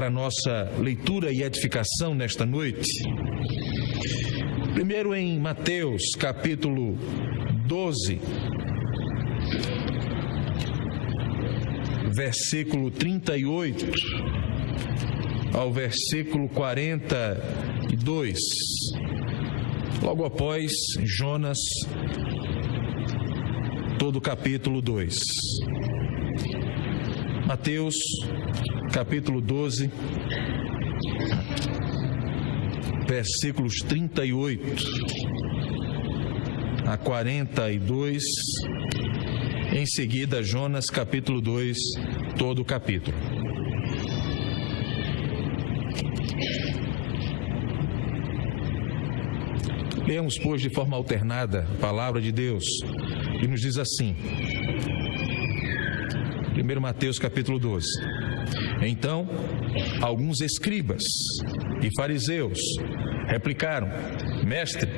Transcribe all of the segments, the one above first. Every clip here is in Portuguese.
para a nossa leitura e edificação nesta noite. Primeiro em Mateus, capítulo 12, versículo 38 ao versículo 42, logo após Jonas, todo o capítulo 2. Mateus, capítulo 12, versículos 38 a 42, em seguida Jonas, capítulo 2, todo o capítulo. Leamos, pois, de forma alternada a palavra de Deus, e nos diz assim, 1 Mateus capítulo 12. Então, alguns escribas e fariseus replicaram: Mestre,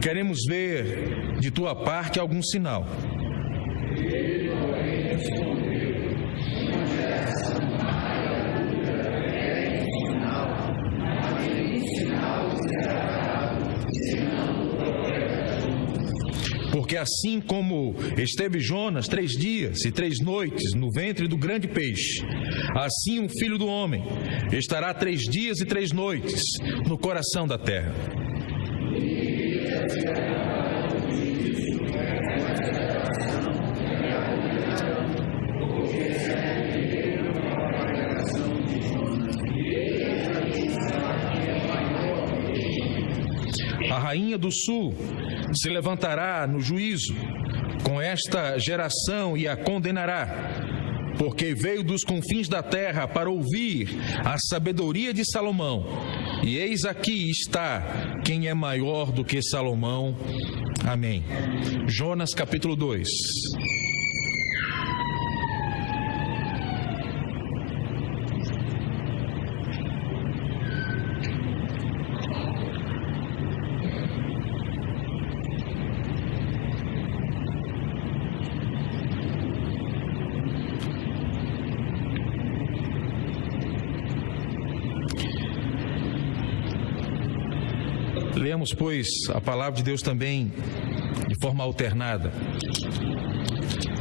queremos ver de tua parte algum sinal. Ele, porém, respondeu: uma geração má e adúltera quer sinal, mas nenhum sinal será dado, senão o profeta Jonas. Porque assim como esteve Jonas 3 dias e 3 noites no ventre do grande peixe, assim o Filho do Homem estará 3 dias e 3 noites no coração da terra. A rainha do sul se levantará no juízo com esta geração e a condenará, porque veio dos confins da terra para ouvir a sabedoria de Salomão. E eis aqui está quem é maior do que Salomão. Amém. Jonas capítulo 2. Leamos, pois, a palavra de Deus também de forma alternada.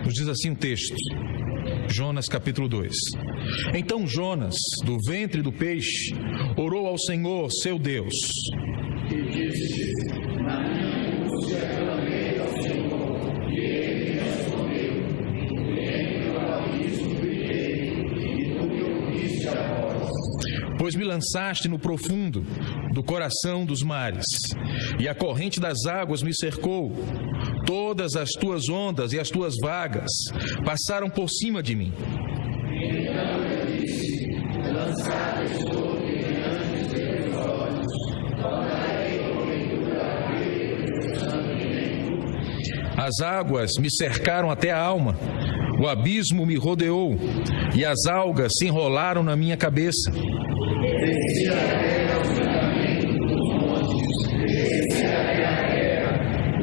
Nos diz assim o texto, Jonas capítulo 2. Então Jonas, do ventre do peixe, orou ao Senhor, seu Deus. E disse: na minha angústia clamei ao Senhor, e ele me respondeu. Dentro do abismo gritei, e tu me ouviste a voz. Pois me lançaste no profundo do coração dos mares, e a corrente das águas me cercou. Todas as tuas ondas e as tuas vagas passaram por cima de mim. Então eu disse: lançado estou diante dos teus olhos, tornarei porventura a ver o teu santo reino. As águas me cercaram até a alma, o abismo me rodeou, e as algas se enrolaram na minha cabeça. Desci a terra ao fundamento dos montes, desci a terra,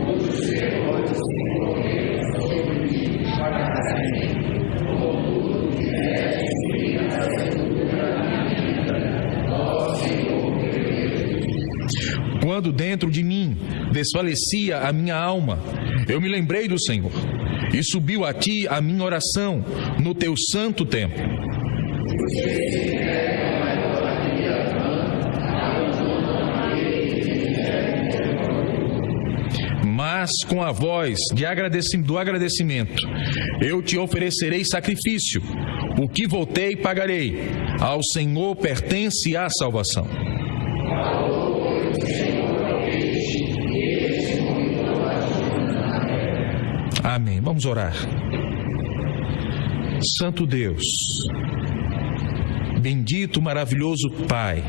cujos terrores se correram sobre mim para sempre. Contudo, tiveste subido a sepultura da minha vida, ó Senhor meu Deus. Quando dentro de mim desfalecia a minha alma, eu me lembrei do Senhor, e subiu a ti a minha oração no teu santo templo. Mas com a voz do agradecimento, eu te oferecerei sacrifício. O que votei, pagarei. Ao Senhor pertence a salvação. Amém. Vamos orar. Santo Deus, bendito, maravilhoso Pai,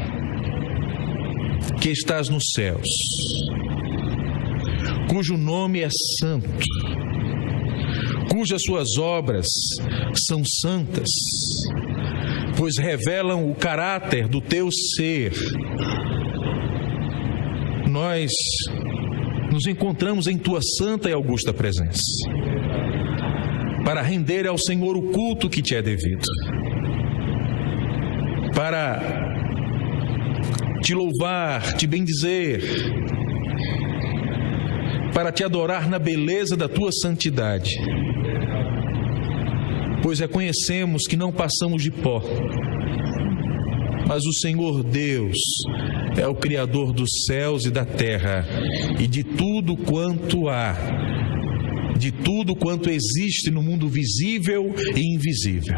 que estás nos céus, cujo nome é santo, cujas suas obras são santas, pois revelam o caráter do teu ser. Nós nos encontramos em tua santa e augusta presença, para render ao Senhor o culto que te é devido. para te louvar, te bendizer, para te adorar na beleza da tua santidade, pois reconhecemos que não passamos de pó, mas o Senhor Deus é o Criador dos céus e da terra e de tudo quanto há, de tudo quanto existe no mundo visível e invisível.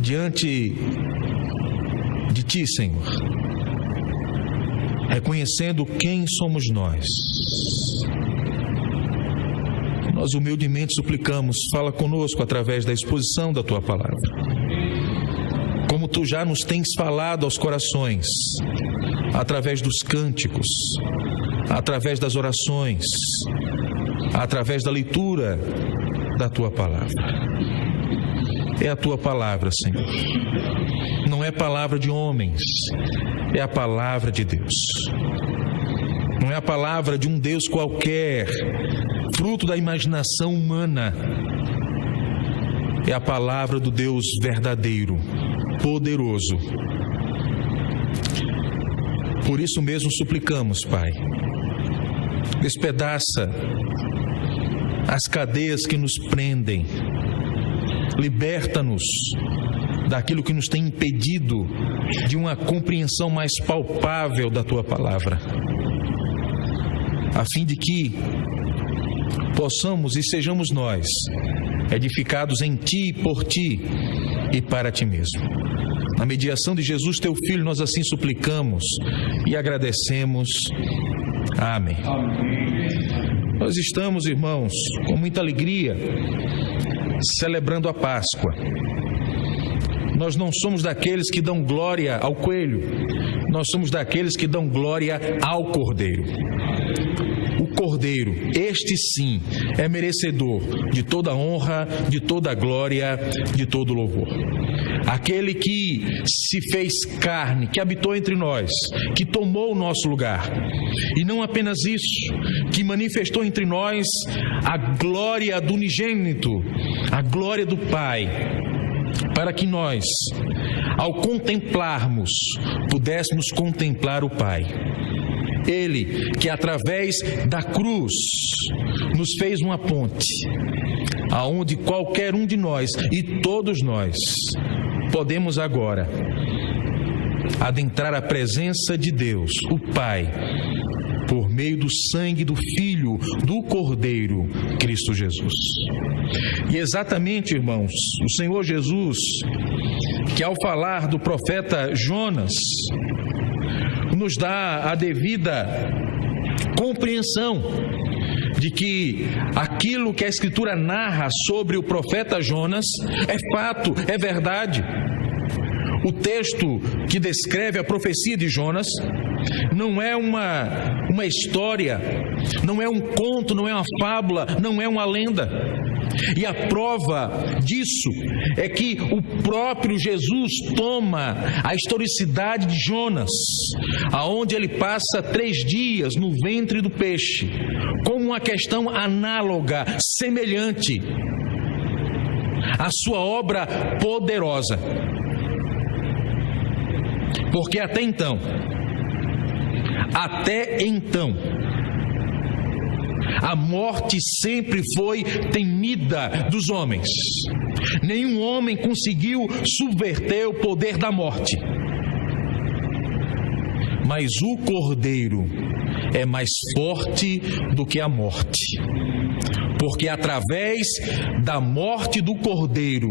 Diante de Ti, Senhor, reconhecendo quem somos nós humildemente suplicamos, fala conosco através da exposição da Tua palavra. Como Tu já nos tens falado aos corações, através dos cânticos, através das orações, através da leitura da Tua palavra. É a Tua palavra, Senhor. Não é palavra de homens, é a palavra de Deus. Não é a palavra de um Deus qualquer, fruto da imaginação humana. É a palavra do Deus verdadeiro, poderoso. Por isso mesmo suplicamos, Pai, despedaça as cadeias que nos prendem, liberta-nos daquilo que nos tem impedido de uma compreensão mais palpável da Tua palavra, a fim de que possamos e sejamos nós edificados em Ti, por Ti e para Ti mesmo. Na mediação de Jesus, Teu Filho, nós assim suplicamos e agradecemos. Amém. Nós estamos, irmãos, com muita alegria, celebrando a Páscoa. Nós não somos daqueles que dão glória ao coelho, nós somos daqueles que dão glória ao Cordeiro. O Cordeiro, este sim, é merecedor de toda honra, de toda glória, de todo louvor. Aquele que se fez carne, que habitou entre nós, que tomou o nosso lugar. E não apenas isso, que manifestou entre nós a glória do unigênito, a glória do Pai, para que nós, ao contemplarmos, pudéssemos contemplar o Pai. Ele que através da cruz nos fez uma ponte, aonde qualquer um de nós e todos nós podemos agora adentrar a presença de Deus, o Pai, por meio do sangue do Filho, do Cordeiro, Cristo Jesus. E exatamente, irmãos, o Senhor Jesus, que ao falar do profeta Jonas, nos dá a devida compreensão de que aquilo que a Escritura narra sobre o profeta Jonas é fato, é verdade. O texto que descreve a profecia de Jonas não é uma história, não é um conto, não é uma fábula, não é uma lenda. E a prova disso é que o próprio Jesus toma a historicidade de Jonas, aonde ele passa 3 dias no ventre do peixe, como uma questão análoga, semelhante à sua obra poderosa. Porque até então, a morte sempre foi temida dos homens. Nenhum homem conseguiu subverter o poder da morte. Mas o Cordeiro é mais forte do que a morte. Porque através da morte do Cordeiro,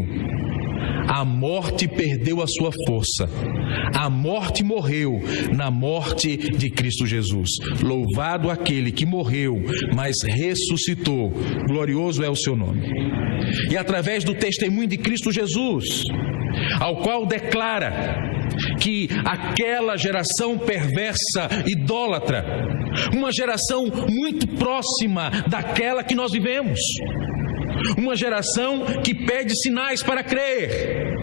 a morte perdeu a sua força. A morte morreu na morte de Cristo Jesus. Louvado aquele que morreu, mas ressuscitou. Glorioso é o seu nome. E através do testemunho de Cristo Jesus, ao qual declara que aquela geração perversa, idólatra, uma geração muito próxima daquela que nós vivemos, uma geração que pede sinais para crer,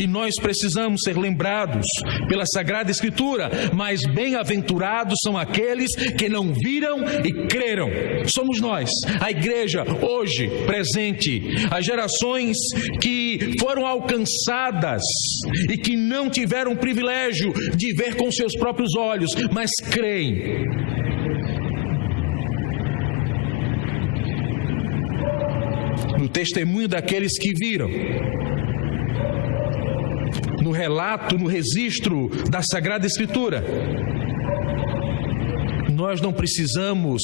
E nós precisamos ser lembrados pela Sagrada Escritura, mas bem-aventurados são aqueles que não viram e creram. Somos nós, a igreja, hoje, presente, as gerações que foram alcançadas e que não tiveram o privilégio de ver com seus próprios olhos, mas creem. No testemunho daqueles que viram, no relato, no registro da Sagrada Escritura, nós não precisamos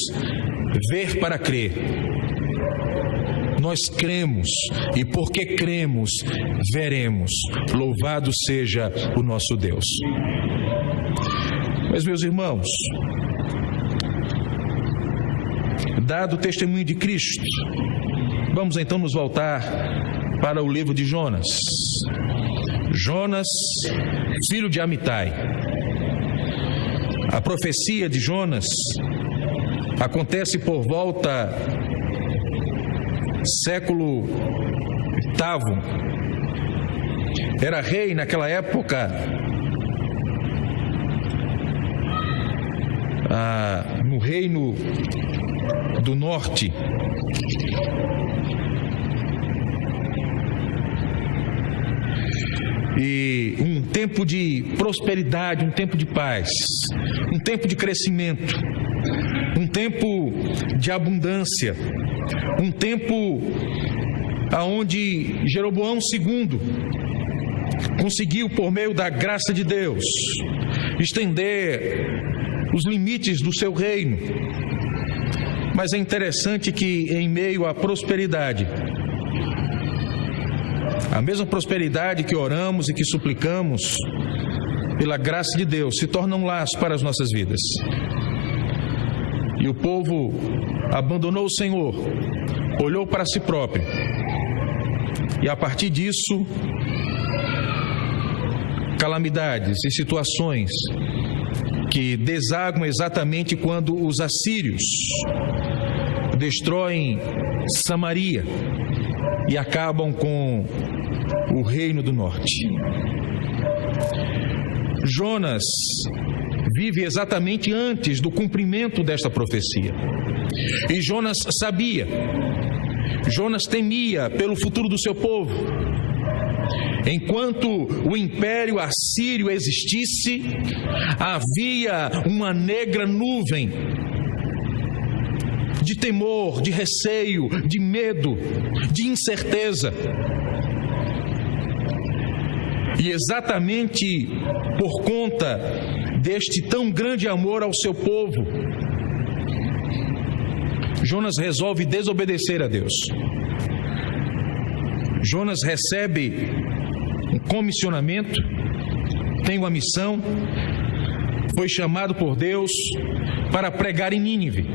ver para crer. Nós cremos, e porque cremos, veremos. Louvado seja o nosso Deus. Mas, meus irmãos, dado o testemunho de Cristo, vamos então nos voltar para o livro de Jonas. Jonas, filho de Amitai. A profecia de Jonas acontece por volta século VIII. Era rei naquela época no reino do norte. E um tempo de prosperidade, um tempo de paz, um tempo de crescimento, um tempo de abundância, um tempo aonde Jeroboão II conseguiu, por meio da graça de Deus, estender os limites do seu reino. Mas é interessante que, em meio à prosperidade, a mesma prosperidade que oramos e que suplicamos, pela graça de Deus, se torna um laço para as nossas vidas. E o povo abandonou o Senhor, olhou para si próprio, e a partir disso, calamidades e situações que desaguam exatamente quando os assírios destroem Samaria e acabam com o reino do norte. Jonas vive exatamente antes do cumprimento desta profecia. E Jonas sabia, Jonas temia pelo futuro do seu povo. Enquanto o império assírio existisse, havia uma negra nuvem de temor, de receio, de medo, de incerteza. E exatamente por conta deste tão grande amor ao seu povo, Jonas resolve desobedecer a Deus. Jonas recebe um comissionamento, tem uma missão, foi chamado por Deus para pregar em Nínive.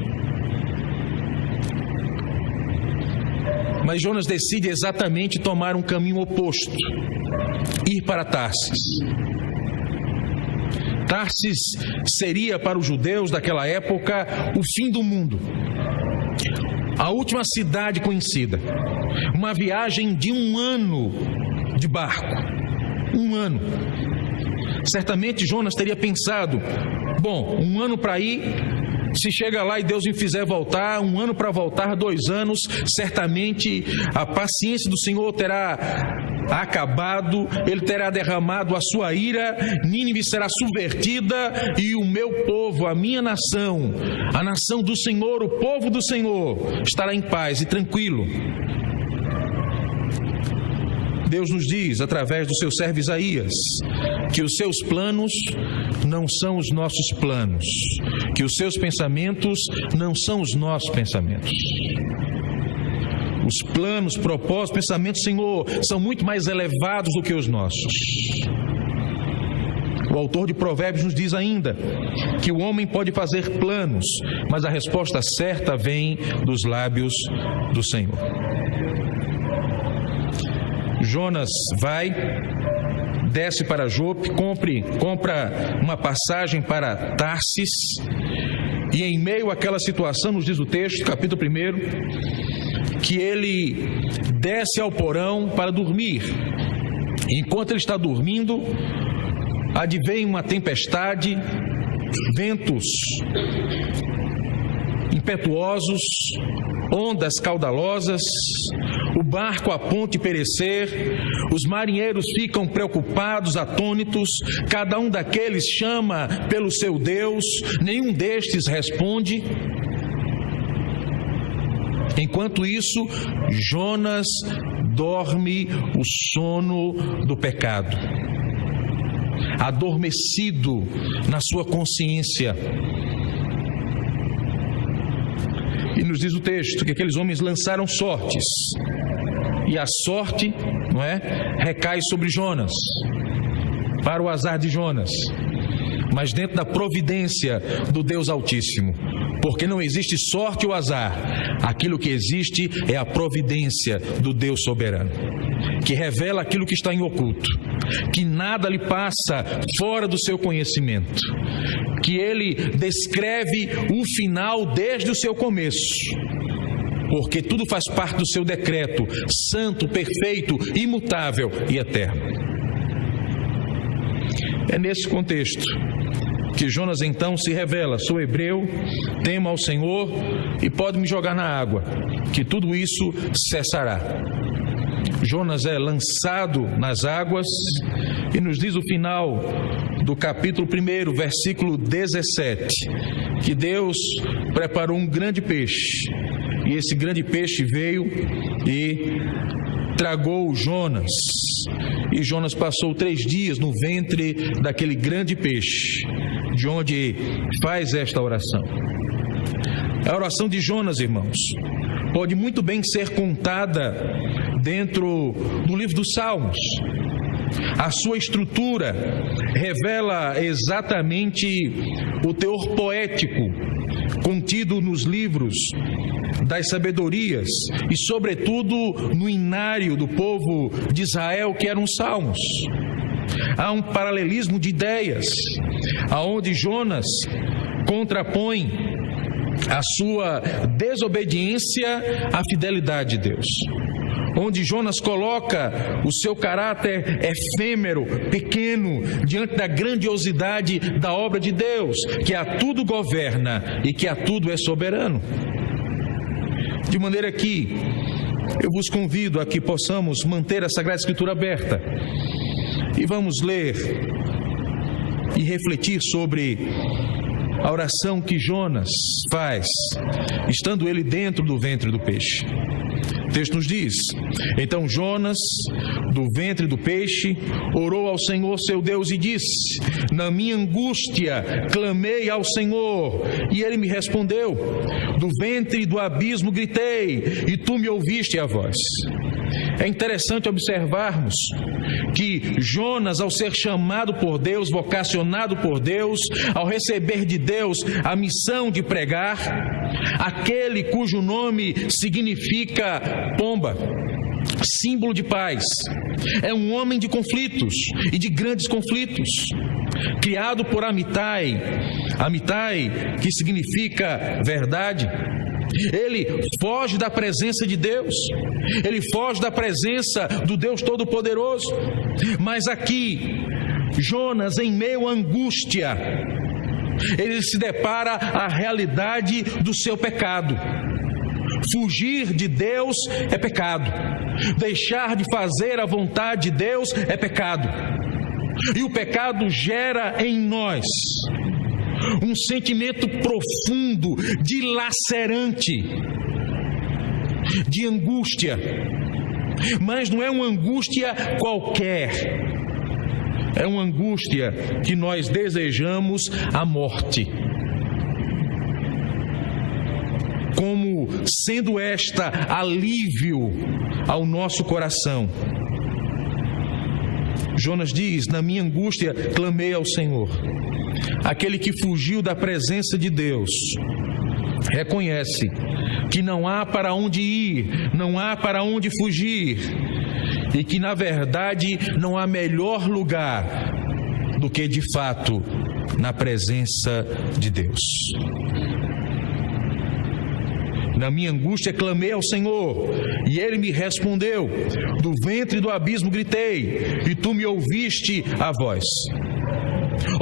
Mas Jonas decide exatamente tomar um caminho oposto, ir para Tarsis. Tarsis seria para os judeus daquela época o fim do mundo, a última cidade conhecida. Uma viagem de 1 ano de barco, 1 ano. Certamente Jonas teria pensado, bom, 1 ano para ir, se chega lá e Deus me fizer voltar, 1 ano para voltar, 2 anos, certamente a paciência do Senhor terá acabado, Ele terá derramado a sua ira, Nínive será subvertida e o meu povo, a minha nação, a nação do Senhor, o povo do Senhor, estará em paz e tranquilo. Deus nos diz, através do seu servo Isaías, que os seus planos não são os nossos planos, que os seus pensamentos não são os nossos pensamentos. Os planos, propósitos, pensamentos, Senhor, são muito mais elevados do que os nossos. O autor de Provérbios nos diz ainda que o homem pode fazer planos, mas a resposta certa vem dos lábios do Senhor. Jonas vai, desce para Jope, compra uma passagem para Tarsis, e em meio àquela situação, nos diz o texto, capítulo 1, que ele desce ao porão para dormir. Enquanto ele está dormindo, advém uma tempestade, ventos impetuosos, ondas caudalosas, o barco a ponto de perecer, os marinheiros ficam preocupados, atônitos, cada um daqueles chama pelo seu Deus, nenhum destes responde. Enquanto isso, Jonas dorme o sono do pecado, adormecido na sua consciência. E nos diz o texto que aqueles homens lançaram sortes, e a sorte, não é, recai sobre Jonas, para o azar de Jonas, mas dentro da providência do Deus Altíssimo, porque não existe sorte ou azar, aquilo que existe é a providência do Deus soberano, que revela aquilo que está em oculto, que nada lhe passa fora do seu conhecimento, que ele descreve o final desde o seu começo, porque tudo faz parte do seu decreto, santo, perfeito, imutável e eterno. É nesse contexto que Jonas então se revela: sou hebreu, temo ao Senhor e pode me jogar na água, que tudo isso cessará. Jonas é lançado nas águas e nos diz o final do capítulo 1, versículo 17, que Deus preparou um grande peixe, e esse grande peixe veio e tragou Jonas, e Jonas passou 3 dias no ventre daquele grande peixe, de onde faz esta oração. A oração de Jonas, irmãos, pode muito bem ser contada dentro do livro dos Salmos. A sua estrutura revela exatamente o teor poético contido nos livros das sabedorias e, sobretudo, no inário do povo de Israel, que eram os Salmos. Há um paralelismo de ideias, aonde Jonas contrapõe a sua desobediência à fidelidade de Deus, onde Jonas coloca o seu caráter efêmero, pequeno, diante da grandiosidade da obra de Deus, que a tudo governa e que a tudo é soberano. De maneira que eu vos convido a que possamos manter a Sagrada Escritura aberta e vamos ler e refletir sobre a oração que Jonas faz, estando ele dentro do ventre do peixe. O texto nos diz: então Jonas, do ventre do peixe, orou ao Senhor seu Deus e disse: na minha angústia clamei ao Senhor, e ele me respondeu. Do ventre do abismo gritei, e tu me ouviste a voz. É interessante observarmos que Jonas, ao ser chamado por Deus, vocacionado por Deus, ao receber de Deus a missão de pregar, aquele cujo nome significa pomba, símbolo de paz, é um homem de conflitos e de grandes conflitos, criado por Amitai, que significa verdade. Ele foge da presença de Deus, ele foge da presença do Deus Todo-Poderoso, mas aqui, Jonas, em meio à angústia, ele se depara à realidade do seu pecado. Fugir de Deus é pecado, deixar de fazer a vontade de Deus é pecado, e o pecado gera em nós um sentimento profundo, dilacerante, de angústia, mas não é uma angústia qualquer, é uma angústia que nós desejamos a morte, como sendo esta alívio ao nosso coração. Jonas diz: na minha angústia clamei ao Senhor. Aquele que fugiu da presença de Deus reconhece que não há para onde ir, não há para onde fugir, e que na verdade não há melhor lugar do que de fato na presença de Deus. Na minha angústia clamei ao Senhor, e Ele me respondeu. Do ventre do abismo gritei, e Tu me ouviste a voz.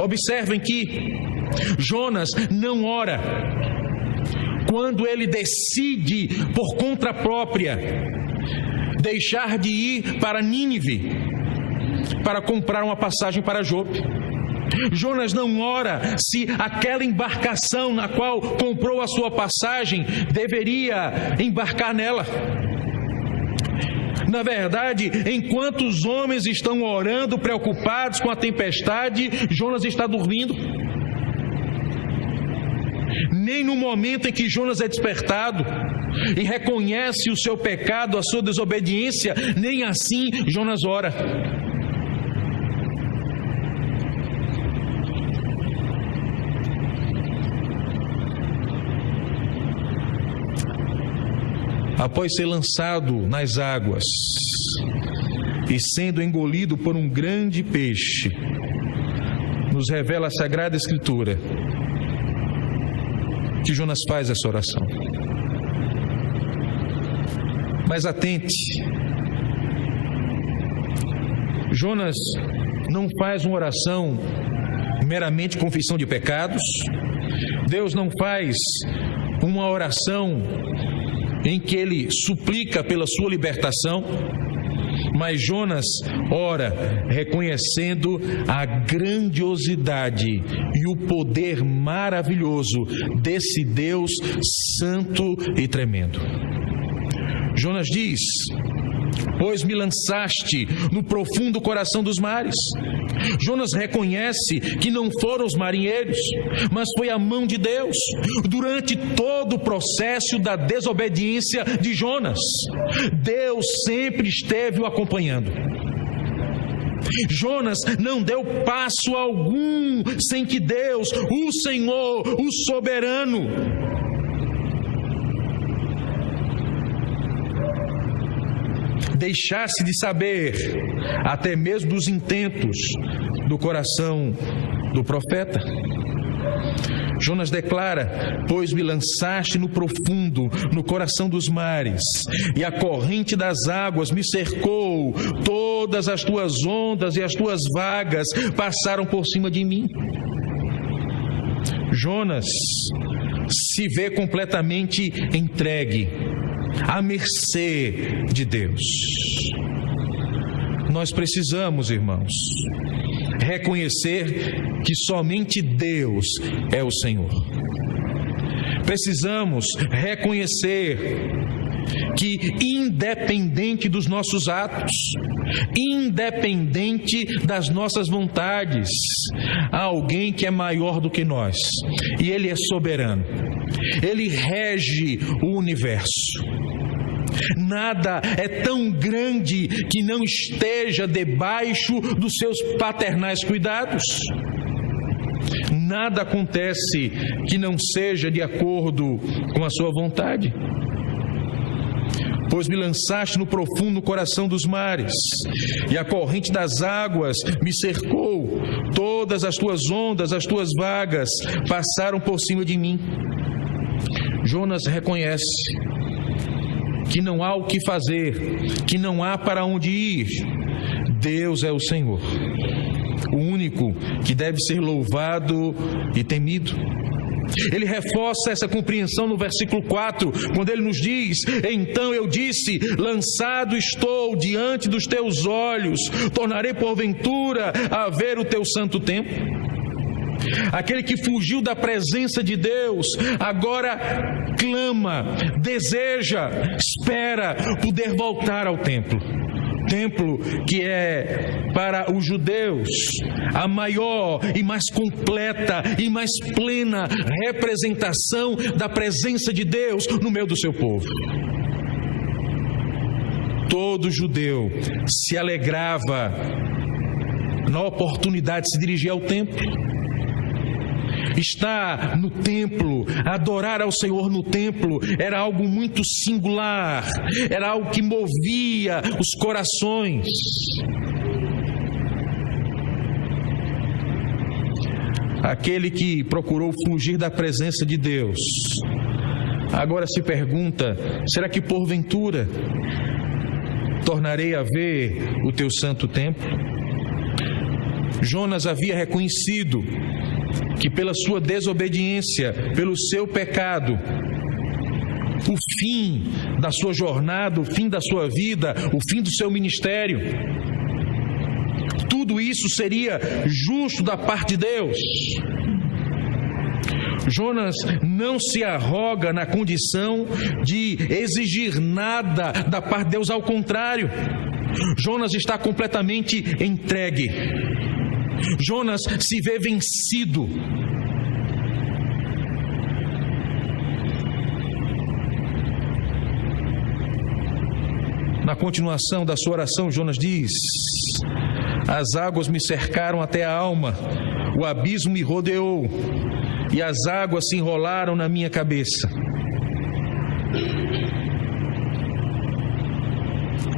Observem que Jonas não ora quando ele decide, por conta própria, deixar de ir para Nínive para comprar uma passagem para Jope. Jonas não ora se aquela embarcação na qual comprou a sua passagem deveria embarcar nela. Na verdade, enquanto os homens estão orando, preocupados com a tempestade, Jonas está dormindo. Nem no momento em que Jonas é despertado e reconhece o seu pecado, a sua desobediência, nem assim Jonas ora. Após ser lançado nas águas e sendo engolido por um grande peixe, nos revela a Sagrada Escritura que Jonas faz essa oração. Mas atente, Jonas não faz uma oração meramente confissão de pecados. Deus não faz uma oração em que ele suplica pela sua libertação, mas Jonas ora reconhecendo a grandiosidade e o poder maravilhoso desse Deus santo e tremendo. Jonas diz: pois me lançaste no profundo coração dos mares. Jonas reconhece que não foram os marinheiros, mas foi a mão de Deus. Durante todo o processo da desobediência de Jonas, Deus sempre esteve o acompanhando. Jonas não deu passo algum sem que Deus, o Senhor, o soberano, deixasse de saber até mesmo dos intentos do coração do profeta. Jonas declara: pois me lançaste no profundo, no coração dos mares, e a corrente das águas me cercou, todas as tuas ondas e as tuas vagas passaram por cima de mim. Jonas se vê completamente entregue, à mercê de Deus. Nós precisamos, irmãos, reconhecer que somente Deus é o Senhor. Precisamos reconhecer que, independente dos nossos atos, independente das nossas vontades, há alguém que é maior do que nós, e Ele é soberano. Ele rege o universo. Nada é tão grande que não esteja debaixo dos seus paternais cuidados. Nada acontece que não seja de acordo com a sua vontade. Pois me lançaste no profundo coração dos mares, e a corrente das águas me cercou, todas as tuas ondas, as tuas vagas passaram por cima de mim. Jonas reconhece que não há o que fazer, que não há para onde ir. Deus é o Senhor, o único que deve ser louvado e temido. Ele reforça essa compreensão no versículo 4, quando ele nos diz: então eu disse, lançado estou diante dos teus olhos, tornarei porventura a ver o teu santo templo. Aquele que fugiu da presença de Deus, agora clama, deseja, espera poder voltar ao templo. Templo que é para os judeus a maior e mais completa e mais plena representação da presença de Deus no meio do seu povo. Todo judeu se alegrava na oportunidade de se dirigir ao templo. Estar no templo, adorar ao Senhor no templo, era algo muito singular, era algo que movia os corações. Aquele que procurou fugir da presença de Deus agora se pergunta: será que porventura tornarei a ver o teu santo templo? Jonas havia reconhecido que pela sua desobediência, pelo seu pecado, o fim da sua jornada, o fim da sua vida, o fim do seu ministério, tudo isso seria justo da parte de Deus. Jonas não se arroga na condição de exigir nada da parte de Deus, ao contrário, Jonas está completamente entregue. Jonas se vê vencido. Na continuação da sua oração, Jonas diz: as águas me cercaram até a alma, o abismo me rodeou, e as águas se enrolaram na minha cabeça.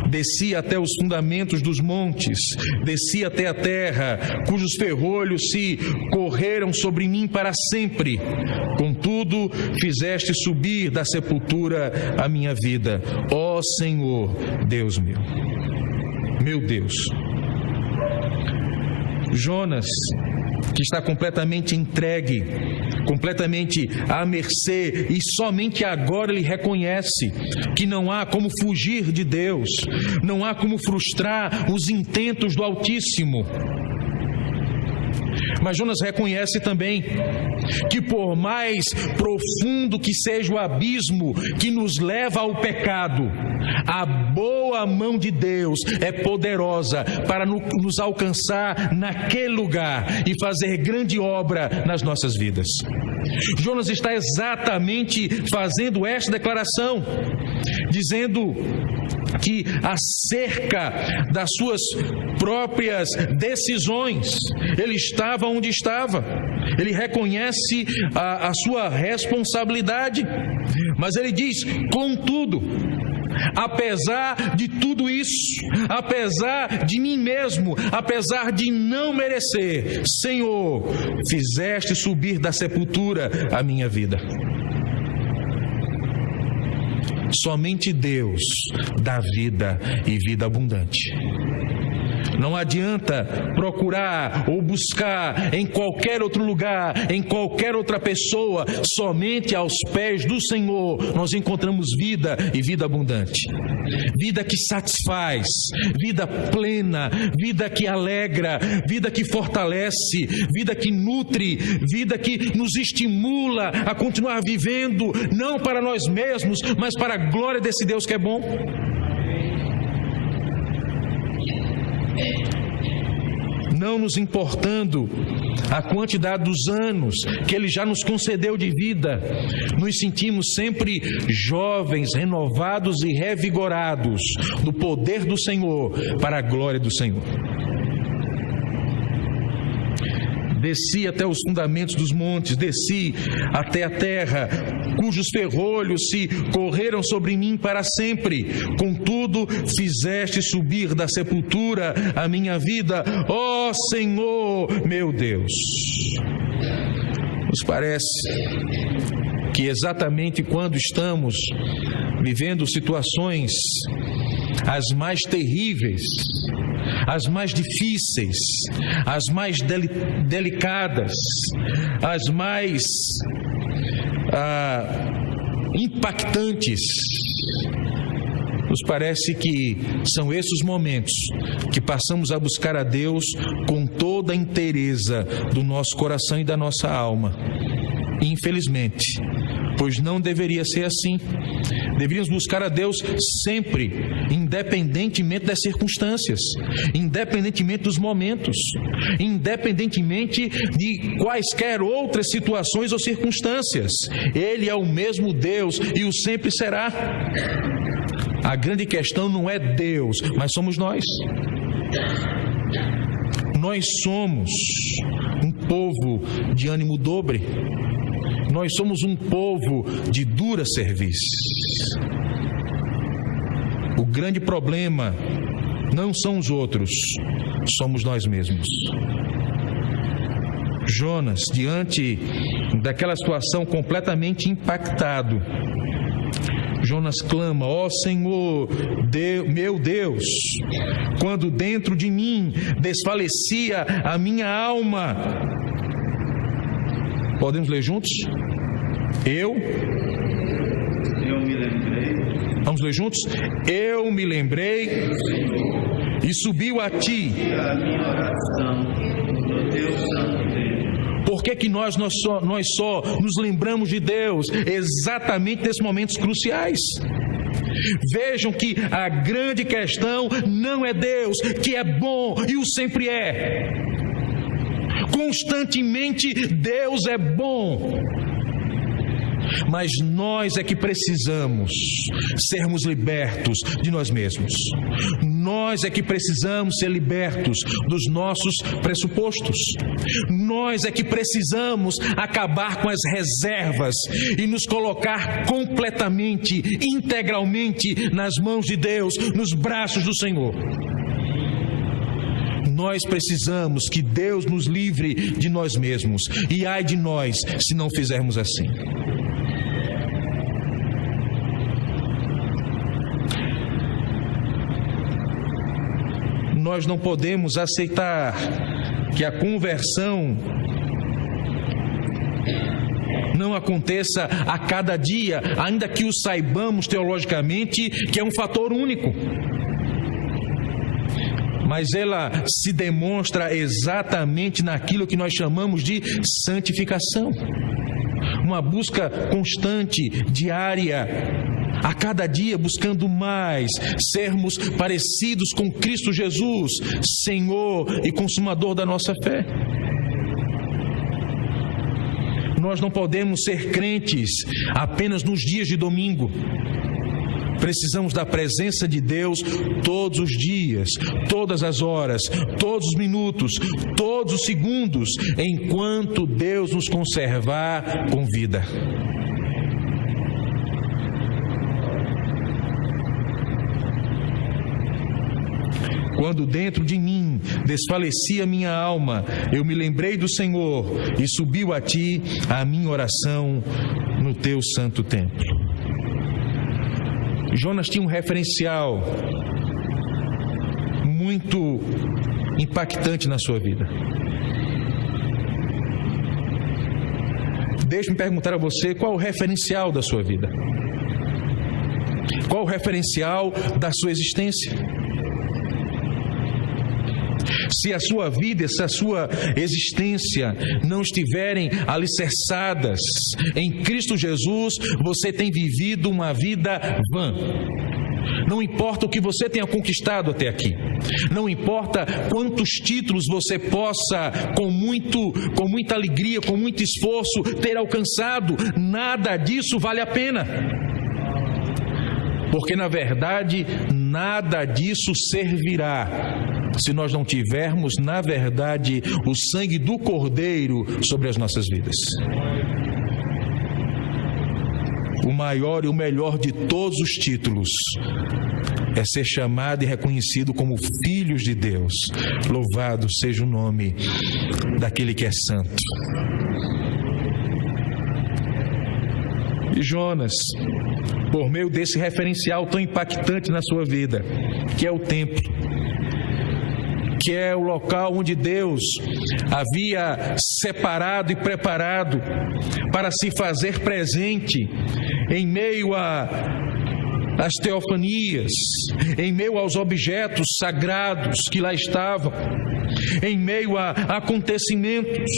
Desci até os fundamentos dos montes, desci até a terra, cujos ferrolhos se correram sobre mim para sempre. Contudo, fizeste subir da sepultura a minha vida. Ó Senhor, Deus meu. Meu Deus. Jonas, que está completamente entregue, completamente à mercê, e somente agora ele reconhece que não há como fugir de Deus, não há como frustrar os intentos do Altíssimo. Mas Jonas reconhece também que por mais profundo que seja o abismo que nos leva ao pecado, a boa mão de Deus é poderosa para nos alcançar naquele lugar e fazer grande obra nas nossas vidas. Jonas está exatamente fazendo esta declaração, dizendo que acerca das suas próprias decisões, ele estava onde estava, ele reconhece a sua responsabilidade, mas ele diz: contudo, apesar de tudo isso, apesar de mim mesmo, apesar de não merecer, Senhor, fizeste subir da sepultura a minha vida. Somente Deus dá vida e vida abundante. Não adianta procurar ou buscar em qualquer outro lugar, em qualquer outra pessoa. Somente aos pés do Senhor nós encontramos vida e vida abundante. Vida que satisfaz, vida plena, vida que alegra, vida que fortalece, vida que nutre, vida que nos estimula a continuar vivendo, não para nós mesmos, mas para a glória desse Deus que é bom. Não nos importando a quantidade dos anos que Ele já nos concedeu de vida, nos sentimos sempre jovens, renovados e revigorados do poder do Senhor, para a glória do Senhor. Desci até os fundamentos dos montes, desci até a terra, cujos ferrolhos se correram sobre mim para sempre. Contudo, fizeste subir da sepultura a minha vida, ó Senhor, meu Deus. Nos parece que exatamente quando estamos vivendo situações as mais terríveis, as mais difíceis, as mais delicadas, as mais impactantes, nos parece que são esses os momentos que passamos a buscar a Deus com toda a inteireza do nosso coração e da nossa alma. Infelizmente, pois não deveria ser assim. Deveríamos buscar a Deus sempre, independentemente das circunstâncias, independentemente dos momentos, independentemente de quaisquer outras situações ou circunstâncias. Ele é o mesmo Deus e o sempre será. A grande questão não é Deus, mas somos nós. Nós somos um povo de ânimo dobre. Nós somos um povo de dura cerviz. O grande problema não são os outros, somos nós mesmos. Jonas, diante daquela situação, completamente impactado, Jonas clama: ó Senhor, meu Deus, quando dentro de mim desfalecia a minha alma. Podemos ler juntos? Eu me lembrei. Vamos ler juntos? Eu me lembrei e subiu a ti a minha oração no teu santo templo. Por que nós só nos lembramos de Deus exatamente nesses momentos cruciais? Vejam que a grande questão não é Deus, que é bom e o sempre é. Constantemente Deus é bom. Mas nós é que precisamos sermos libertos de nós mesmos. Nós é que precisamos ser libertos dos nossos pressupostos. Nós é que precisamos acabar com as reservas e nos colocar completamente, integralmente nas mãos de Deus, nos braços do Senhor. Nós precisamos que Deus nos livre de nós mesmos. E ai de nós se não fizermos assim. Nós não podemos aceitar que a conversão não aconteça a cada dia, ainda que o saibamos teologicamente que é um fator único. Mas ela se demonstra exatamente naquilo que nós chamamos de santificação. Uma busca constante, diária, a cada dia buscando mais sermos parecidos com Cristo Jesus, Senhor e Consumador da nossa fé. Nós não podemos ser crentes apenas nos dias de domingo. Precisamos da presença de Deus todos os dias, todas as horas, todos os minutos, todos os segundos, enquanto Deus nos conservar com vida. Quando dentro de mim desfalecia minha alma, eu me lembrei do Senhor e subiu a ti a minha oração no teu santo templo. Jonas tinha um referencial muito impactante na sua vida. Deixe-me perguntar a você, qual o referencial da sua vida? Qual o referencial da sua existência? Se a sua vida, se a sua existência não estiverem alicerçadas em Cristo Jesus, você tem vivido uma vida vã. Não importa o que você tenha conquistado até aqui, não importa quantos títulos você possa, com muita alegria, com muito esforço, ter alcançado, nada disso vale a pena. Porque, na verdade, nada disso servirá se nós não tivermos, na verdade, o sangue do Cordeiro sobre as nossas vidas. O maior e o melhor de todos os títulos é ser chamado e reconhecido como filhos de Deus. Louvado seja o nome daquele que é santo. E Jonas, por meio desse referencial tão impactante na sua vida, que é o templo, que é o local onde Deus havia separado e preparado para se fazer presente em meio às teofanias, em meio aos objetos sagrados que lá estavam, em meio a acontecimentos.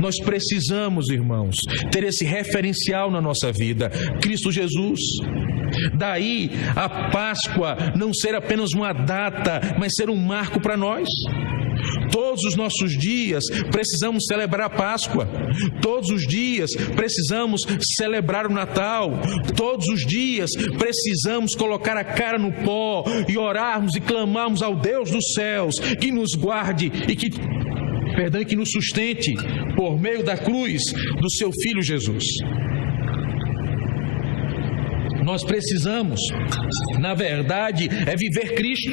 Nós precisamos, irmãos, ter esse referencial na nossa vida, Cristo Jesus. Daí a Páscoa não ser apenas uma data, mas ser um marco para nós. Todos os nossos dias precisamos celebrar a Páscoa. Todos os dias precisamos celebrar o Natal. Todos os dias precisamos colocar a cara no pó e orarmos e clamarmos ao Deus dos céus que nos guarde e que nos sustente por meio da cruz do seu Filho Jesus. Nós precisamos, na verdade, viver Cristo.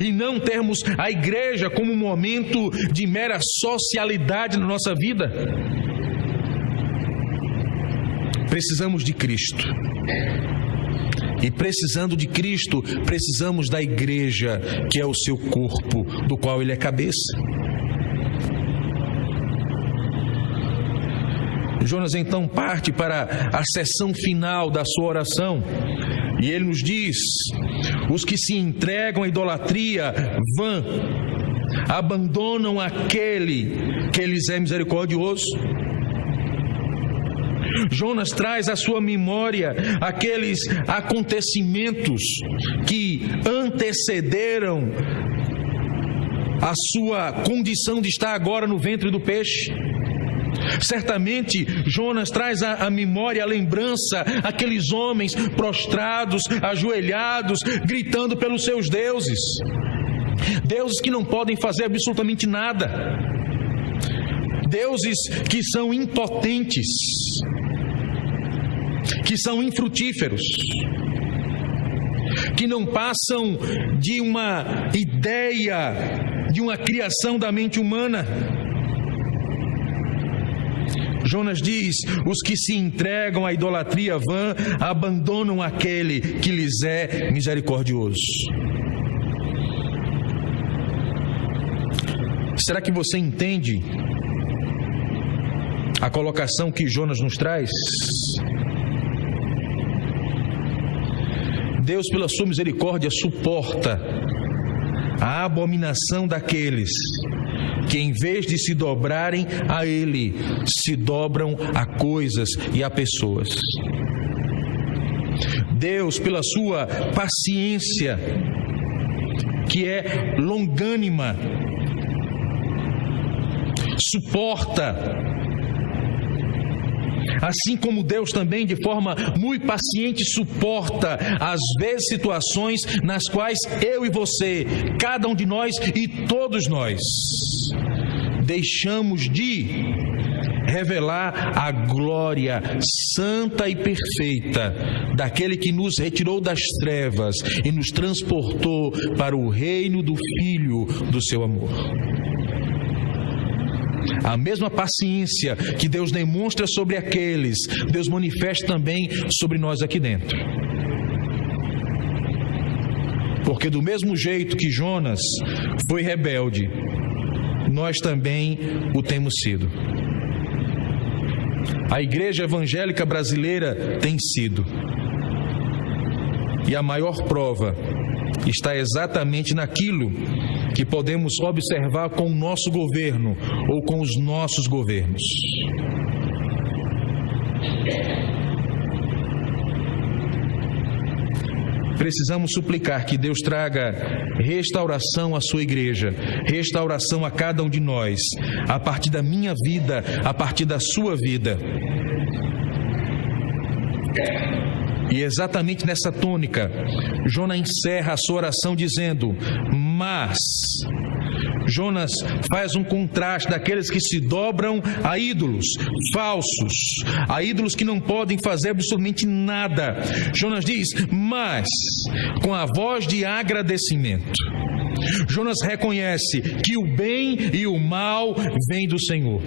e não termos a igreja como um momento de mera socialidade na nossa vida. Precisamos de Cristo. E precisando de Cristo, precisamos da igreja, que é o seu corpo, do qual ele é cabeça. Jonas então parte para a sessão final da sua oração, e ele nos diz: os que se entregam à idolatria vã, abandonam aquele que lhes é misericordioso. Jonas traz à sua memória aqueles acontecimentos que antecederam a sua condição de estar agora no ventre do peixe. Certamente Jonas traz à memória, a lembrança, aqueles homens prostrados, ajoelhados, gritando pelos seus deuses, deuses que não podem fazer absolutamente nada, deuses que são impotentes, que são infrutíferos, que não passam de uma ideia, de uma criação da mente humana. Jonas diz: os que se entregam à idolatria vã abandonam aquele que lhes é misericordioso. Será que você entende a colocação que Jonas nos traz? Deus, pela sua misericórdia, suporta a abominação daqueles que, em vez de se dobrarem a Ele, se dobram a coisas e a pessoas. Deus, pela sua paciência, que é longânima, suporta. Assim como Deus também, de forma muito paciente, suporta, às vezes, situações nas quais eu e você, cada um de nós e todos nós, deixamos de revelar a glória santa e perfeita daquele que nos retirou das trevas e nos transportou para o reino do Filho do seu amor. A mesma paciência que Deus demonstra sobre aqueles, Deus manifesta também sobre nós aqui dentro. Porque do mesmo jeito que Jonas foi rebelde, nós também o temos sido. A igreja evangélica brasileira tem sido. E a maior prova está exatamente naquilo que podemos observar com o nosso governo ou com os nossos governos. Precisamos suplicar que Deus traga restauração à sua igreja, restauração a cada um de nós, a partir da minha vida, a partir da sua vida. E exatamente nessa tônica, Jonas encerra a sua oração dizendo: mas... Jonas faz um contraste daqueles que se dobram a ídolos falsos, a ídolos que não podem fazer absolutamente nada. Jonas diz: mas, com a voz de agradecimento. Jonas reconhece que o bem e o mal vêm do Senhor,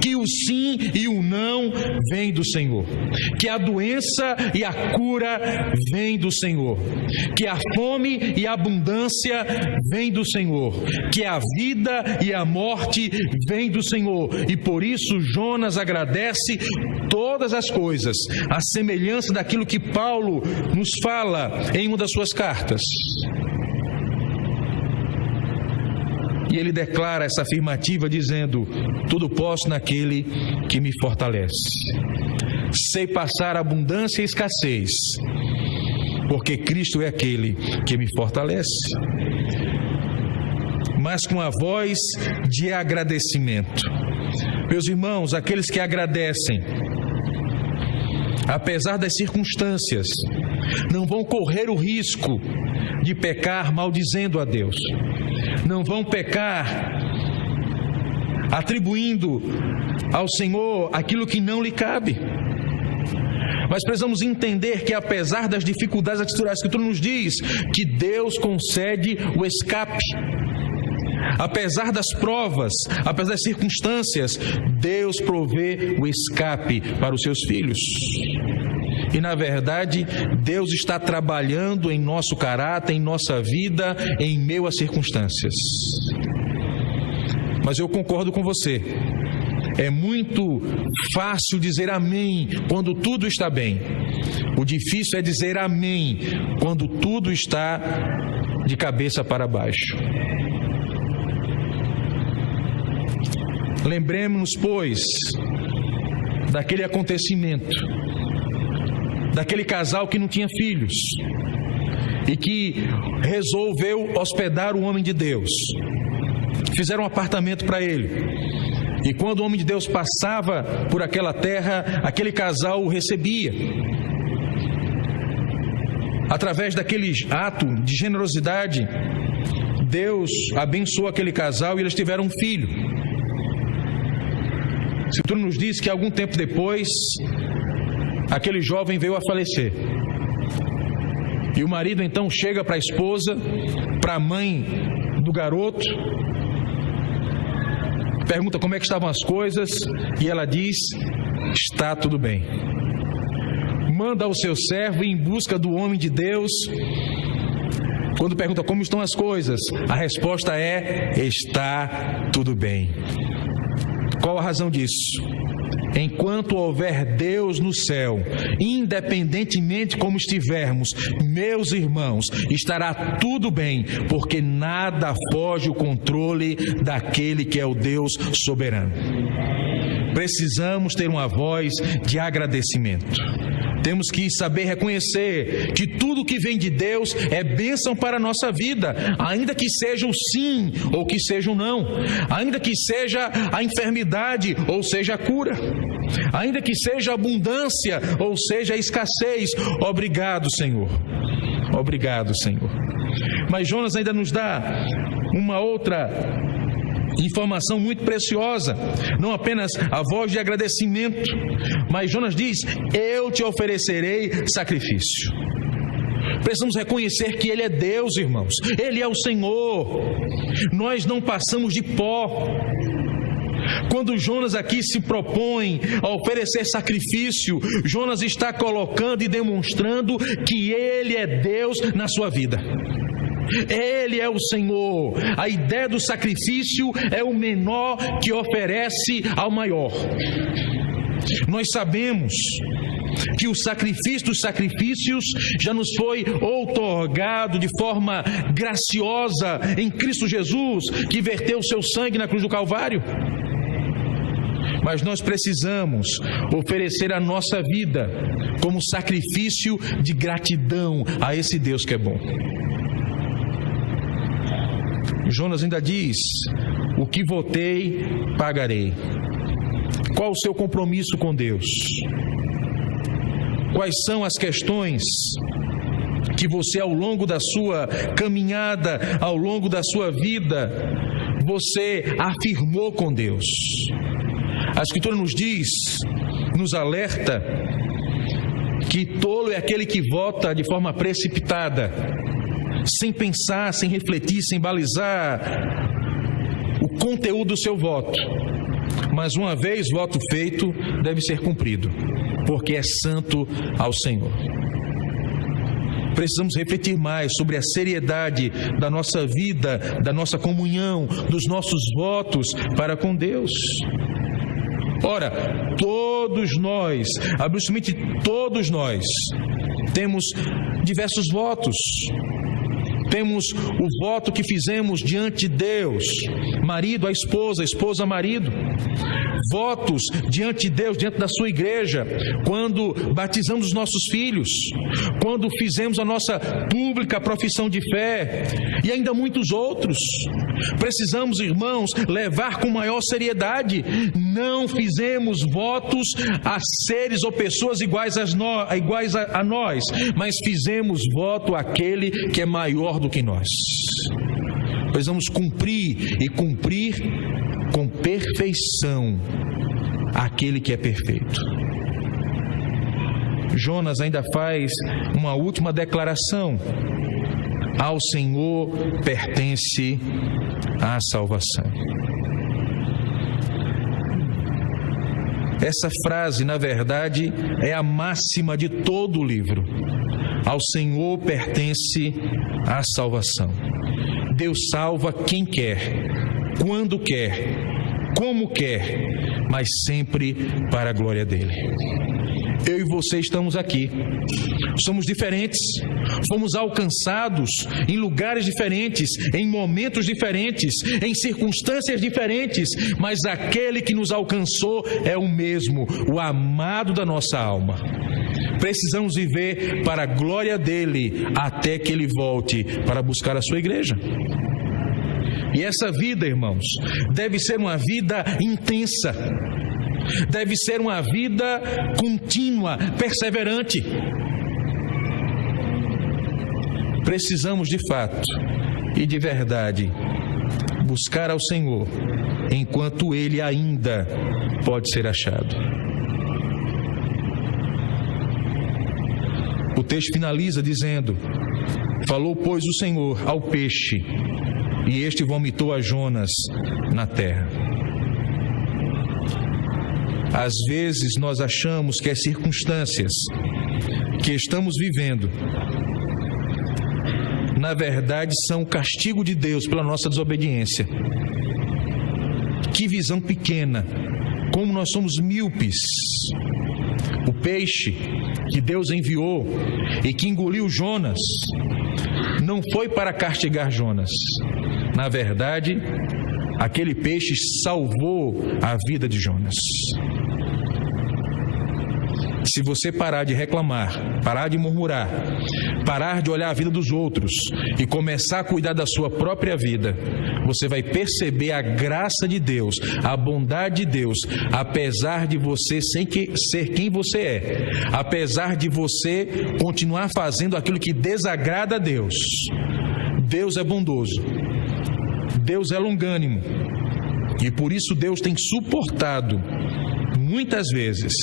que o sim e o não vêm do Senhor, que a doença e a cura vêm do Senhor, que a fome e a abundância vêm do Senhor, que a vida e a morte vêm do Senhor. E por isso Jonas agradece todas as coisas, à semelhança daquilo que Paulo nos fala em uma das suas cartas. E ele declara essa afirmativa dizendo: tudo posso naquele que me fortalece. Sei passar abundância e escassez, porque Cristo é aquele que me fortalece. Mas com a voz de agradecimento. Meus irmãos, aqueles que agradecem, apesar das circunstâncias, não vão correr o risco de pecar maldizendo a Deus. Não vão pecar atribuindo ao Senhor aquilo que não lhe cabe. Mas precisamos entender que apesar das dificuldades, a Escritura nos diz que Deus concede o escape. Apesar das provas, apesar das circunstâncias, Deus provê o escape para os seus filhos. E na verdade, Deus está trabalhando em nosso caráter, em nossa vida, em meio às circunstâncias. Mas eu concordo com você. É muito fácil dizer amém quando tudo está bem. O difícil é dizer amém quando tudo está de cabeça para baixo. Lembremos-nos, pois, daquele acontecimento, daquele casal que não tinha filhos e que resolveu hospedar o homem de Deus. Fizeram um apartamento para ele. E quando o homem de Deus passava por aquela terra, aquele casal o recebia. Através daquele ato de generosidade, Deus abençoou aquele casal e eles tiveram um filho. A Escritura nos diz que algum tempo depois, aquele jovem veio a falecer. E o marido então chega para a esposa, para a mãe do garoto, pergunta como é que estavam as coisas, e ela diz: está tudo bem. Manda o seu servo em busca do homem de Deus. Quando pergunta como estão as coisas, a resposta é: está tudo bem. Qual a razão disso? Enquanto houver Deus no céu, independentemente como estivermos, meus irmãos, estará tudo bem, porque nada foge o controle daquele que é o Deus soberano. Precisamos ter uma voz de agradecimento. Temos que saber reconhecer que tudo que vem de Deus é bênção para a nossa vida, ainda que seja o sim ou que seja o não, ainda que seja a enfermidade ou seja a cura, ainda que seja a abundância ou seja a escassez. Obrigado, Senhor. Obrigado, Senhor. Mas Jonas ainda nos dá uma outra informação muito preciosa, não apenas a voz de agradecimento, mas Jonas diz: eu te oferecerei sacrifício. Precisamos reconhecer que Ele é Deus, irmãos. Ele é o Senhor. Nós não passamos de pó. Quando Jonas aqui se propõe a oferecer sacrifício, Jonas está colocando e demonstrando que Ele é Deus na sua vida. Ele é o Senhor. A ideia do sacrifício é o menor que oferece ao maior. Nós sabemos que o sacrifício dos sacrifícios já nos foi outorgado de forma graciosa em Cristo Jesus, que verteu o seu sangue na cruz do Calvário. Mas nós precisamos oferecer a nossa vida como sacrifício de gratidão a esse Deus que é bom. Jonas ainda diz: o que votei, pagarei. Qual o seu compromisso com Deus? Quais são as questões que você, ao longo da sua caminhada, ao longo da sua vida, você afirmou com Deus? A Escritura nos diz, nos alerta, que tolo é aquele que vota de forma precipitada, sem pensar, sem refletir, sem balizar o conteúdo do seu voto. Mas uma vez voto feito, deve ser cumprido, porque é santo ao Senhor. Precisamos refletir mais sobre a seriedade da nossa vida, da nossa comunhão, dos nossos votos para com Deus. Ora, todos nós, absolutamente todos nós, temos diversos votos. Temos o voto que fizemos diante de Deus, marido a esposa a marido. Votos diante de Deus, diante da sua igreja, quando batizamos os nossos filhos, quando fizemos a nossa pública profissão de fé, e ainda muitos outros. Precisamos, irmãos, levar com maior seriedade. Não fizemos votos a seres ou pessoas iguais a nós, mas fizemos voto àquele que é maior do que nós. Precisamos cumprir e cumprir com perfeição aquele que é perfeito. Jonas ainda faz uma última declaração: ao Senhor pertence a salvação. Essa frase, na verdade, é a máxima de todo o livro. Ao Senhor pertence a salvação. Deus salva quem quer, quando quer, como quer, mas sempre para a glória dele. Eu e você estamos aqui, somos diferentes, fomos alcançados em lugares diferentes, em momentos diferentes, em circunstâncias diferentes, mas aquele que nos alcançou é o mesmo, o amado da nossa alma. Precisamos viver para a glória dele até que ele volte para buscar a sua igreja. E essa vida, irmãos, deve ser uma vida intensa. Deve ser uma vida contínua, perseverante. Precisamos de fato e de verdade buscar ao Senhor enquanto Ele ainda pode ser achado. O texto finaliza dizendo: falou, pois, o Senhor ao peixe, e este vomitou a Jonas na terra. Às vezes nós achamos que as circunstâncias que estamos vivendo, na verdade, são o castigo de Deus pela nossa desobediência. Que visão pequena, como nós somos míopes. O peixe que Deus enviou e que engoliu Jonas, não foi para castigar Jonas. Na verdade, aquele peixe salvou a vida de Jonas. Se você parar de reclamar, parar de murmurar, parar de olhar a vida dos outros e começar a cuidar da sua própria vida, você vai perceber a graça de Deus, a bondade de Deus, apesar de você ser quem você é, apesar de você continuar fazendo aquilo que desagrada a Deus. Deus é bondoso, Deus é longânimo, e por isso Deus tem suportado muitas vezes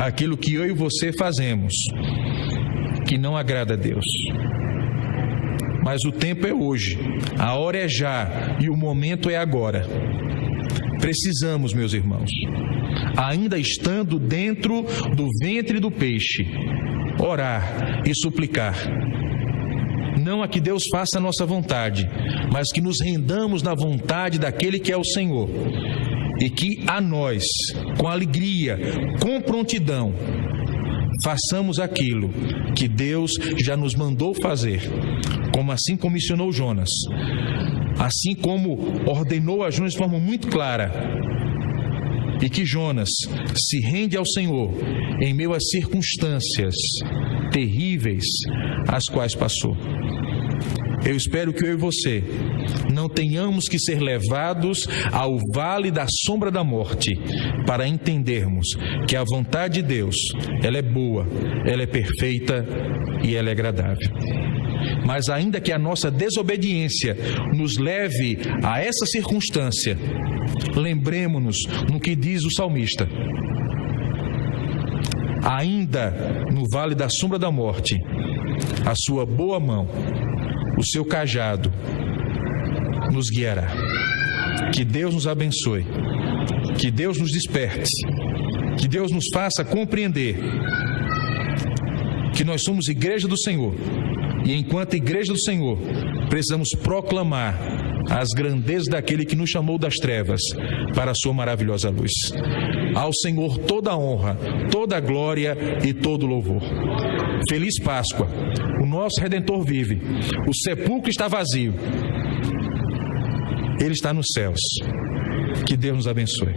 aquilo que eu e você fazemos, que não agrada a Deus. Mas o tempo é hoje, a hora é já e o momento é agora. Precisamos, meus irmãos, ainda estando dentro do ventre do peixe, orar e suplicar. Não a que Deus faça a nossa vontade, mas que nos rendamos na vontade daquele que é o Senhor. E que a nós, com alegria, com prontidão, façamos aquilo que Deus já nos mandou fazer, como assim comissionou Jonas, assim como ordenou a Jonas de forma muito clara, e que Jonas se rende ao Senhor em meio às circunstâncias terríveis às quais passou. Eu espero que eu e você não tenhamos que ser levados ao vale da sombra da morte para entendermos que a vontade de Deus, ela é boa, ela é perfeita e ela é agradável. Mas ainda que a nossa desobediência nos leve a essa circunstância, lembremos-nos no que diz o salmista: ainda no vale da sombra da morte, a sua boa mão, o seu cajado nos guiará. Que Deus nos abençoe, que Deus nos desperte, que Deus nos faça compreender que nós somos igreja do Senhor e enquanto igreja do Senhor precisamos proclamar as grandezas daquele que nos chamou das trevas para a sua maravilhosa luz. Ao Senhor toda a honra, toda a glória e todo o louvor. Feliz Páscoa. O nosso Redentor vive. O sepulcro está vazio. Ele está nos céus. Que Deus nos abençoe.